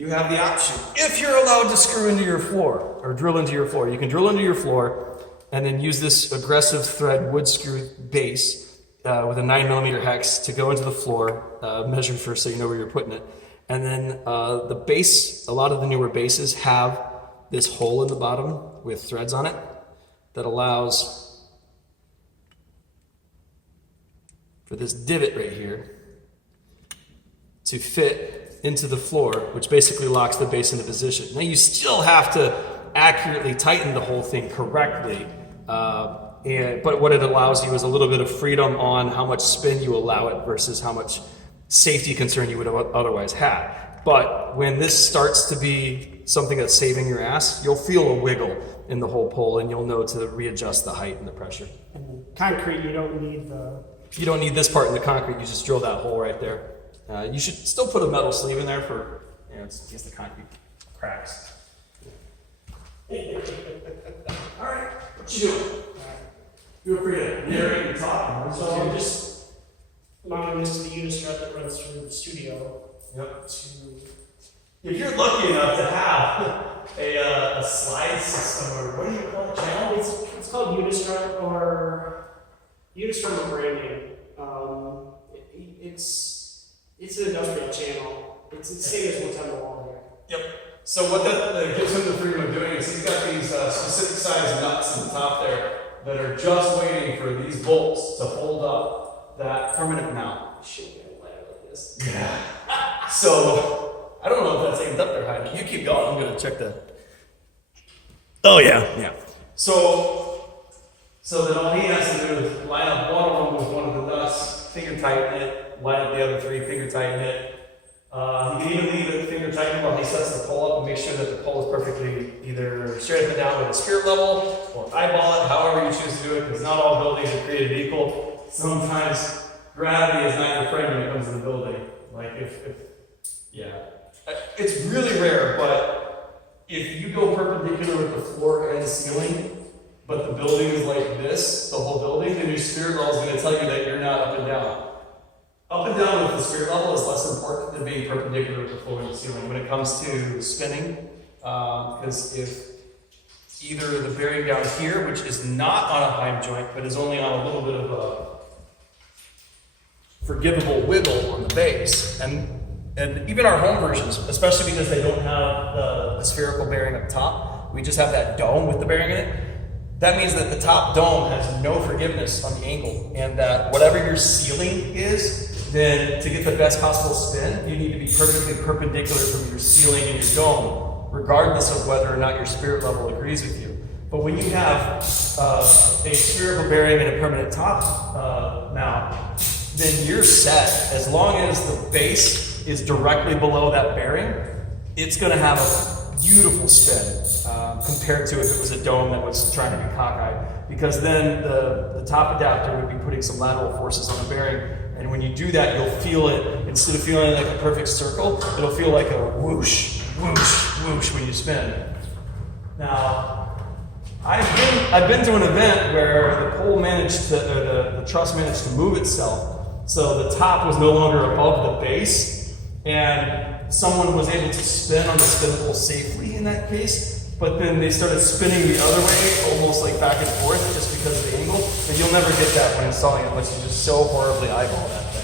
you have the option. If you're allowed to screw into your floor or drill into your floor, you can drill into your floor and then use this aggressive thread wood screw base with a 9mm hex to go into the floor, measured first so you know where you're putting it. And then the base, a lot of the newer bases have this hole in the bottom with threads on it that allows for this divot right here to fit into the floor, which basically locks the base into position. Now you still have to accurately tighten the whole thing correctly, but what it allows you is a little bit of freedom on how much spin you allow it versus how much safety concern you would have otherwise had. But when this starts to be something that's saving your ass, you'll feel a wiggle in the whole pole and you'll know to readjust the height and the pressure. Concrete, you don't need the... You don't need this part in the concrete, you just drill that hole right there. You should still put a metal sleeve in there for, you know, it's just the concrete cracks. All right, what you doing? Feel free to narrate and talk. So I'm just mounting this to the unistrut that runs through the studio. Yep. To... If you're lucky enough to have a slide system, or what do you call it, channel? It's called unistrut or branding. It's an industrial channel. It's the same as what's on the wall there. Yep. So what that gives him the freedom of doing is he's got these specific size nuts in the top there that are just waiting for these bolts to hold up that permanent mount. Shit, I light it like this. Yeah. So I don't know if that's aimed up there high. You keep going. I'm gonna check the. Oh yeah. Yeah. So then all he has to do is line up one of them with one of the nuts, finger tighten it, line up the other three, finger tighten it. He can even leave it finger tightened while he sets the pole up and make sure that the pole is perfectly either straight up and down with a spirit level or eyeball it, however you choose to do it, because not all buildings are created equal. Sometimes gravity is not your friend when it comes to the building. Like yeah. It's really rare, but if you go perpendicular with the floor and ceiling, but the building is like this, the whole building, then your spirit level is going to tell you that you're not up and down. Up and down with the spirit level is less important than being perpendicular with the floor and the ceiling when it comes to spinning, because if either the bearing down here, which is not on a heim joint, but is only on a little bit of a forgivable wiggle on the base, and even our home versions, especially because they don't have the spherical bearing up top, we just have that dome with the bearing in it. That means that the top dome has no forgiveness on the angle, and that whatever your ceiling is, then to get the best possible spin, you need to be perfectly perpendicular from your ceiling and your dome, regardless of whether or not your spirit level agrees with you. But when you have a spherical bearing and a permanent top mount, then you're set. As long as the base is directly below that bearing, it's going to have a beautiful spin compared to if it was a dome that was trying to be cockeyed, because then the top adapter would be putting some lateral forces on the bearing, and when you do that, you'll feel it, instead of feeling like a perfect circle, it'll feel like a whoosh, whoosh, whoosh when you spin. Now, I've been to an event where the pole managed to, or the truss managed to move itself, so the top was no longer above the base, and someone was able to spin on the spin pole safely in that case, but then they started spinning the other way, almost like back and forth, just because of the angle, and you'll never get that when installing it unless you just so horribly eyeball that thing.